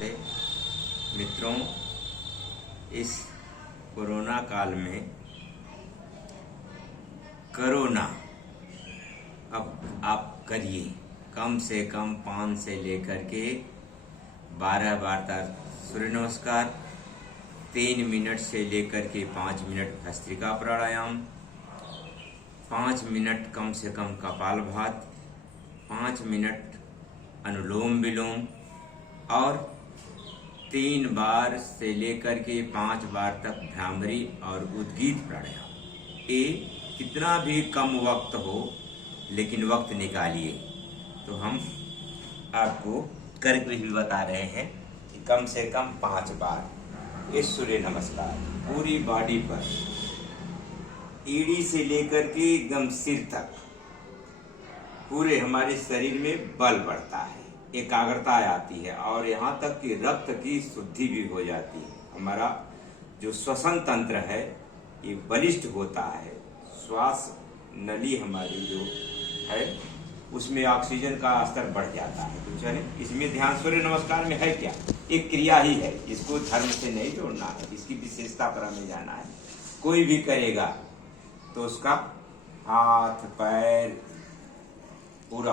नमस्ते मित्रों। इस कोरोना काल में करोना अब आप करिए कम से कम 5 से लेकर के 12 बार तक सूर्य नमस्कार, 3 मिनट से लेकर के 5 मिनट भस्त्रिका प्राणायाम, 5 मिनट कम से कम कपालभाति, 5 मिनट अनुलोम विलोम और 3 बार से लेकर के 5 बार तक भ्रामरी और उद्गीत प्राणायाम। ये कितना भी कम वक्त हो लेकिन वक्त निकालिए। तो हम आपको करके भी बता रहे हैं कि कम से कम 5 बार इस सूर्य नमस्कार पूरी बॉडी पर, एड़ी से लेकर के एकदम सिर तक पूरे हमारे शरीर में बल बढ़ता है, एकाग्रता आती है और यहाँ तक कि रक्त की शुद्धि भी हो जाती है। हमारा जो श्वसन तंत्र है ये बलिष्ठ होता है, श्वास नली हमारी जो है उसमें ऑक्सीजन का स्तर बढ़ जाता है। तो चले इसमें ध्यान, सूर्य नमस्कार में है क्या, एक क्रिया ही है, इसको धर्म से नहीं जोड़ना है, इसकी विशेषता पर हमें जाना है। कोई भी करेगा तो उसका हाथ पैर पूरा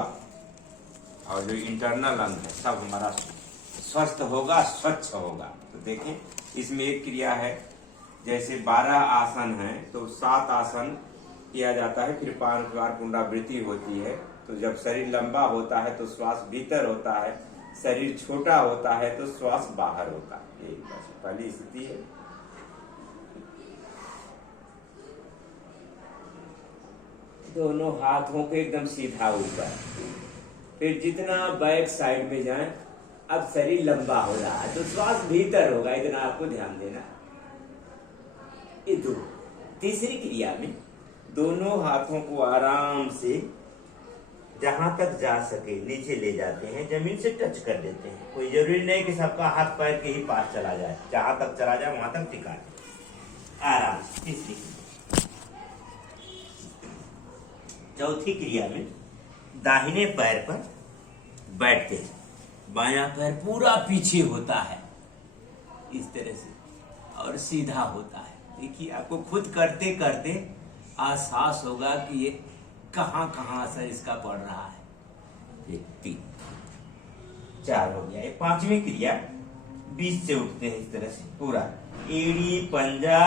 और जो इंटरनल अंग है सब हमारा स्वस्थ होगा, स्वच्छ होगा। तो देखें इसमें एक क्रिया है, जैसे 12 आसन है तो 7 आसन किया जाता है, फिर 5 बार पुनरावृत्ति होती है। तो जब शरीर लंबा होता है तो श्वास भीतर होता है, शरीर छोटा होता है तो श्वास बाहर होता है। ये बस पहली स्थिति है। दोनों हाथों को एकदम सीधा ऊपर, फिर जितना बैक साइड में जाए, अब शरीर लंबा हो रहा है तो श्वास भीतर होगा, इतना आपको ध्यान देना। ये दो। तीसरी क्रिया में दोनों हाथों को आराम से जहां तक जा सके नीचे ले जाते हैं, जमीन से टच कर देते हैं। कोई जरूरी नहीं कि सबका हाथ पैर के ही पास चला जाए, जहां तक चला जाए वहां तक टिका दें आराम से। तीसरी क्रिया। चौथी क्रिया में दाहिने पैर पर बैठते हैं, बायां पैर पूरा पीछे होता है इस तरह से और सीधा होता है। देखिए आपको खुद करते करते एहसास होगा कि ये कहां कहां असर इसका पड़ रहा है। ये 3 4 हो गया। ये 5वीं क्रिया, बीच से उठते हैं इस तरह से, पूरा एड़ी पंजा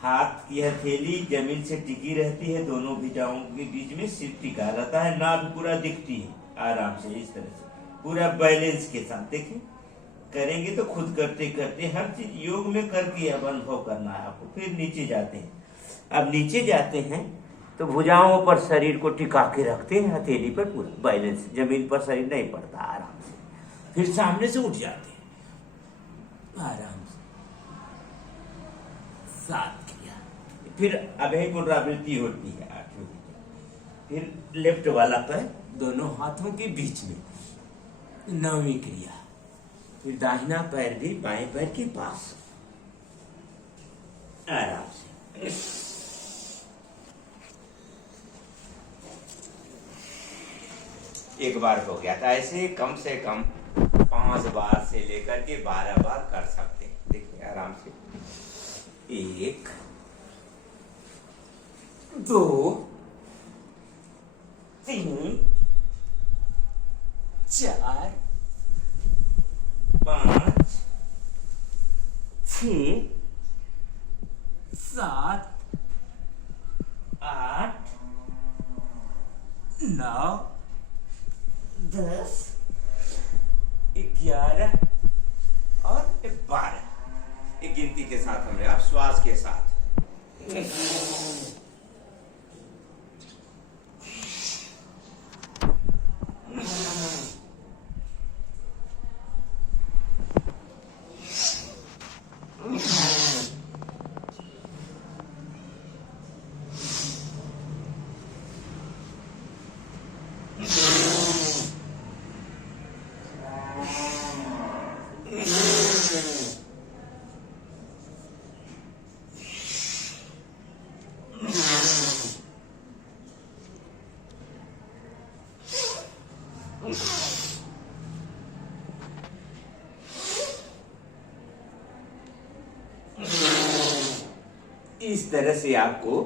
हाथ की हथेली जमीन से टिकी रहती है, दोनों भुजाओं के बीच में सिर टिका रहता है, नाभि पूरा दिखती है आराम से इस तरह से, पूरा बैलेंस के साथ। देखिए करेंगे तो खुद करते करते हर चीज योग में करके अब अनुभव करना है आपको। फिर नीचे जाते हैं। अब नीचे जाते हैं तो भुजाओं पर शरीर को टिका के रखते हैं, हथेली पर पूरा बैलेंस, जमीन पर शरीर नहीं पड़ता, आराम से। फिर सामने से उठ जाते हैं आराम से। 7 क्रिया। फिर अभय पुनरावृत्ति होती है 8वीं क्रिया। फिर लेफ्ट वाला पैर दोनों हाथों के बीच में 9वीं क्रिया। फिर दाहिना पैर भी बाएं पैर के पास आराम से। एक बार हो गया था। ऐसे कम से कम 5 बार से लेकर के 12 बार कर सकते हैं। देखिए आराम से। 1 2 3 4 5 6 7 8 9 10 11 और 12। एक गिनती के साथ हमने आप श्वास के साथ इस तरह से आपको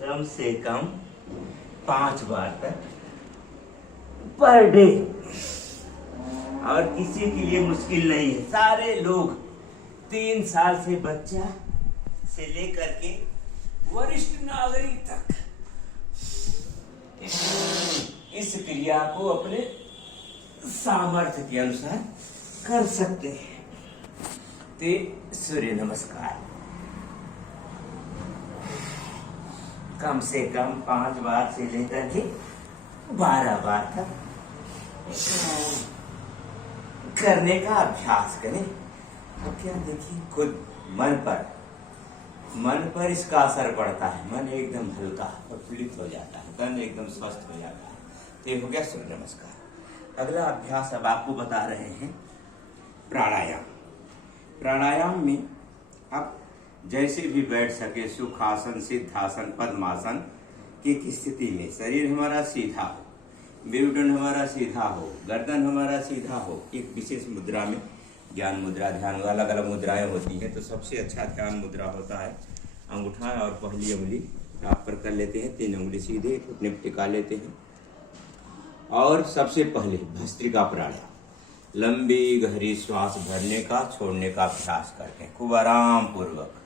कम से कम 5 बार तक पर डे। और किसी के लिए मुश्किल नहीं है, सारे लोग 3 साल से बच्चा से लेकर के वरिष्ठ नागरिक तक इस क्रिया को अपने सामर्थ्य के अनुसार कर सकते हैं। तो सूर्य नमस्कार कम से कम 5 बार से लेकर के 12 बार तक करने का अभ्यास करें। तो क्या देखिए, खुद मन पर इसका असर पड़ता है। मन एकदम हल्का प्रफुल्लित हो जाता है, तन एकदम स्वस्थ हो जाता है। तो ये हो गया सूर्य नमस्कार। अगला अभ्यास अब आपको बता रहे हैं प्राणायाम। प्राणायाम में आप जैसे भी बैठ सके, सुखासन, सिद्धासन, पद्मासन की स्थिति में शरीर हमारा सीधा हो, मेरुदंड हमारा सीधा हो, गर्दन हमारा सीधा हो, एक विशेष मुद्रा में, ज्ञान मुद्रा, ध्यान, अलग अलग मुद्राएं होती हैं। तो सबसे अच्छा ध्यान मुद्रा होता है अंगूठा और पहली उंगली आप पर कर लेते हैं, 3 उंगली सीधे घुटने पर टिका लेते हैं। और सबसे पहले भस्त्रिका प्राणायाम, लंबी गहरी श्वास भरने का छोड़ने का अभ्यास करते हैं खूब आराम पूर्वक।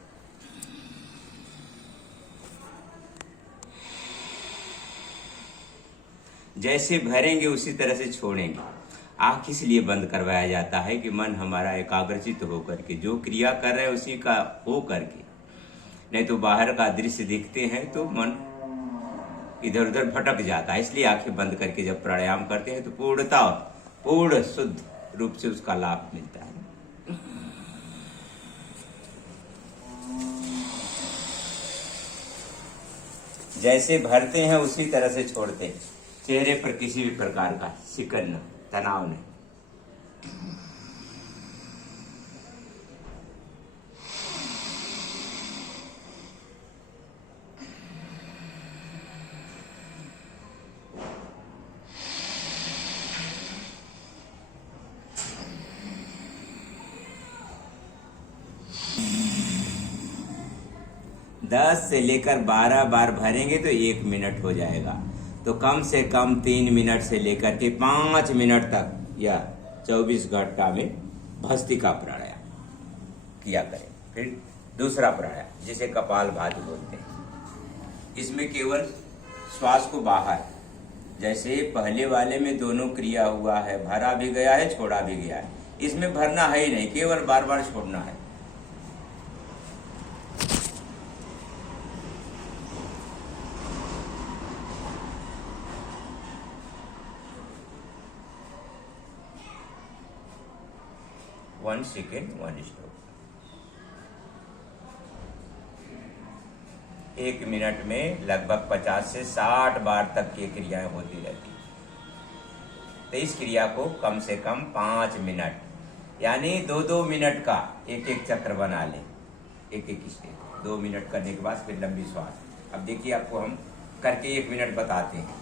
जैसे भरेंगे उसी तरह से छोड़ेंगे। आँख इसलिए बंद करवाया जाता है कि मन हमारा एकाग्रचित होकर के जो क्रिया कर रहे हैं उसी का हो करके, नहीं तो बाहर का दृश्य दिखते हैं तो मन इधर उधर भटक जाता है। इसलिए आंखें बंद करके जब प्राणायाम करते हैं तो पूर्णता और पूर्ण शुद्ध रूप से उसका लाभ मिलता है। जैसे भरते हैं उसी तरह से छोड़ते हैं। चेहरे पर किसी भी प्रकार का सिकन न, तनाव नहीं। दस से लेकर 12 बार भरेंगे तो 1 मिनट हो जाएगा। तो कम से कम 3 मिनट से लेकर के 5 मिनट तक या 24 घंटा में भस्त्रिका प्राणायाम किया करें। फिर दूसरा प्राणायाम जिसे कपालभाति बोलते हैं, इसमें केवल श्वास को बाहर, जैसे पहले वाले में दोनों क्रिया हुआ है, भरा भी गया है छोड़ा भी गया है, इसमें भरना है ही नहीं, केवल बार बार छोड़ना है। One second, 1 stop. 1 मिनट में लगभग 50 से 60 बार तक की क्रियाएं होती रहती। तो इस क्रिया को कम से कम 5 मिनट यानी 2-2 मिनट का एक चक्र बना लें, एक स्टेप। 2 मिनट करने के बाद फिर लंबी श्वास। अब देखिए, आपको हम करके 1 मिनट बताते हैं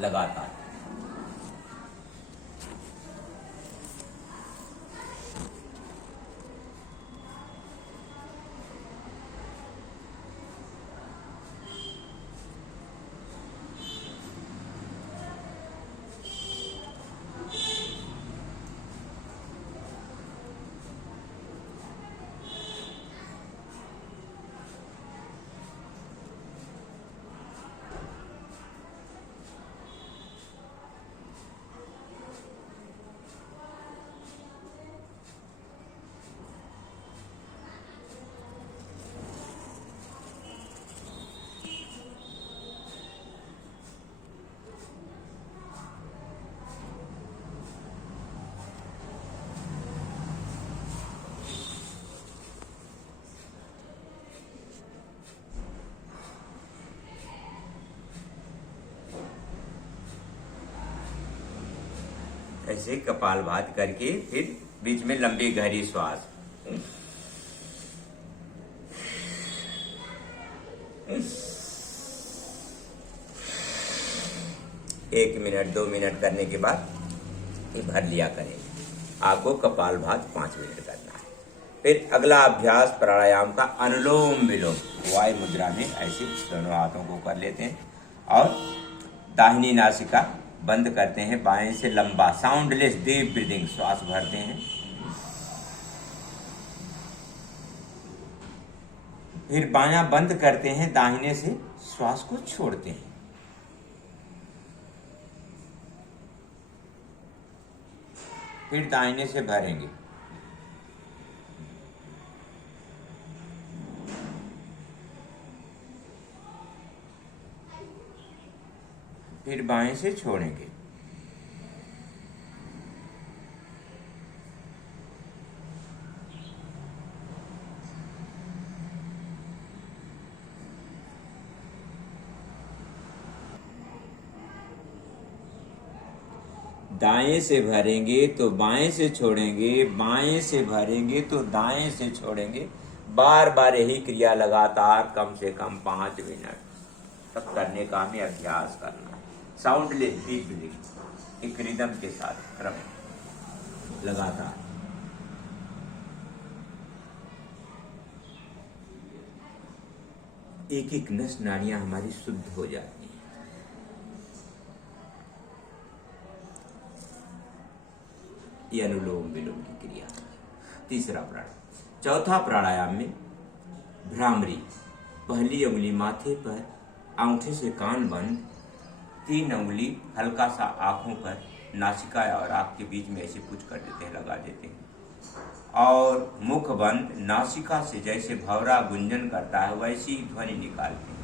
लगातार। ऐसे कपालभाति करके फिर बीच में लंबी गहरी श्वास। 1 मिनट 2 मिनट करने के बाद फिर भर लिया करें। आपको कपालभाति 5 मिनट करना है। फिर अगला अभ्यास प्राणायाम का अनुलोम विलोम, वायु मुद्रा में ऐसे दोनों हाथों को कर लेते हैं और दाहिनी नासिका बंद करते हैं, बाएं से लंबा साउंडलेस डीप ब्रीदिंग श्वास भरते हैं, फिर बायां बंद करते हैं, दाहिने से श्वास को छोड़ते हैं। फिर दाहिने से भरेंगे, फिर बाएं से छोड़ेंगे, दाएं से भरेंगे तो बाएं से छोड़ेंगे, बाएं से भरेंगे तो दाएं से छोड़ेंगे। बार बार यही क्रिया लगातार कम से कम 5 मिनट तक करने का हमें अभ्यास करना है। साउंडलेस डीप ब्रीथिंग एक रिदम के साथ क्रम लगातार। एक एक नस नाड़ियां हमारी शुद्ध हो जाती हैं। ये अनुलोम विलोम की क्रिया। तीसरा प्राणायाम। चौथा प्राणायाम में भ्रामरी, पहली उंगली माथे पर, अंगूठे से कान बंद, 3 उंगली हल्का सा आंखों पर, नासिका और आंख के बीच में ऐसे पुश कर देते हैं, लगा देते हैं और मुख बंद, नासिका से जैसे भंवरा गुंजन करता है वैसी ही ध्वनि निकालते हैं।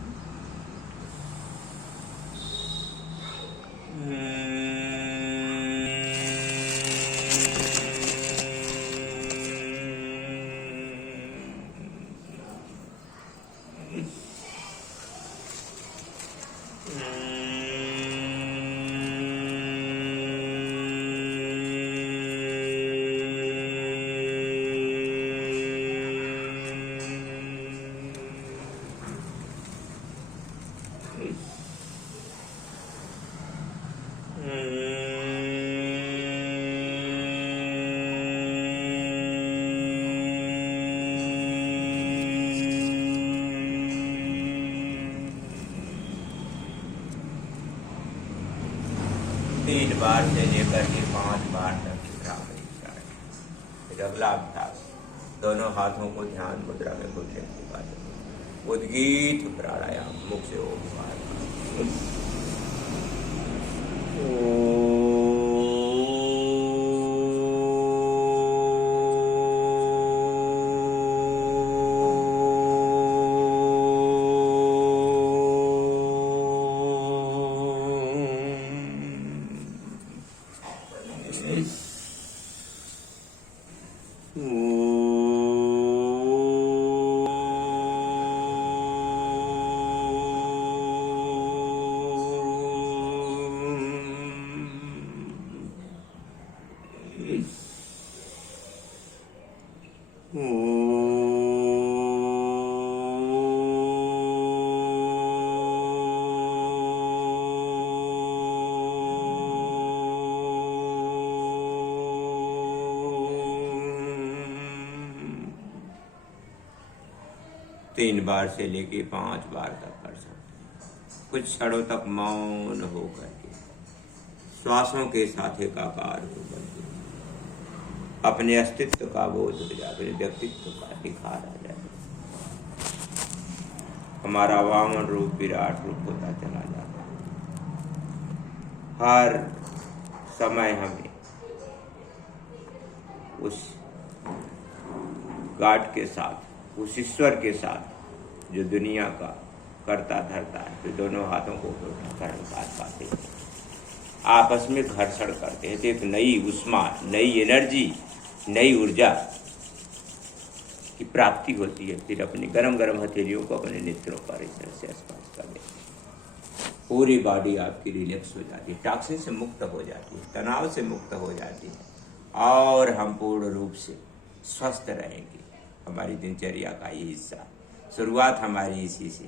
तीन बार से लेकर के 5 बार तक भ्रामरी स्टार्ट। फिर अगला अभ्यास, दोनों हाथों को ध्यान मुद्रा में घुटने के बाद उद्गीत प्राणायाम, मुख से ओंकार। तीन बार से लेके 5 बार तक कर सकते हैं। कुछ क्षणों तक मौन होकर के श्वासों के साथ एकाकार होकर के अपने अस्तित्व का बोध हो जाए, अपने व्यक्तित्व का निखार आ जाए। हमारा वामन रूप विराट रूप होता चला जाता है। हर समय हमें उस गाड के साथ, उस ईश्वर के साथ जो दुनिया का करता धरता है, तो दोनों हाथों को उठाकर हम बात पाते हैं, आपस में घर्षण करते हैं, तो एक नई उष्मा, नई एनर्जी, नई ऊर्जा की प्राप्ति होती है। फिर अपनी गरम गरम हथेलियों को अपने नेत्रों पर इस तरह से स्पर्श कर देते हैं। पूरी बॉडी आपकी रिलैक्स हो जाती है, टॉक्सिन से मुक्त हो जाती है, तनाव से मुक्त हो जाती है और हम पूर्ण रूप से स्वस्थ रहेंगे। हमारी दिनचर्या का ये हिस्सा, शुरुआत हमारी इसी से।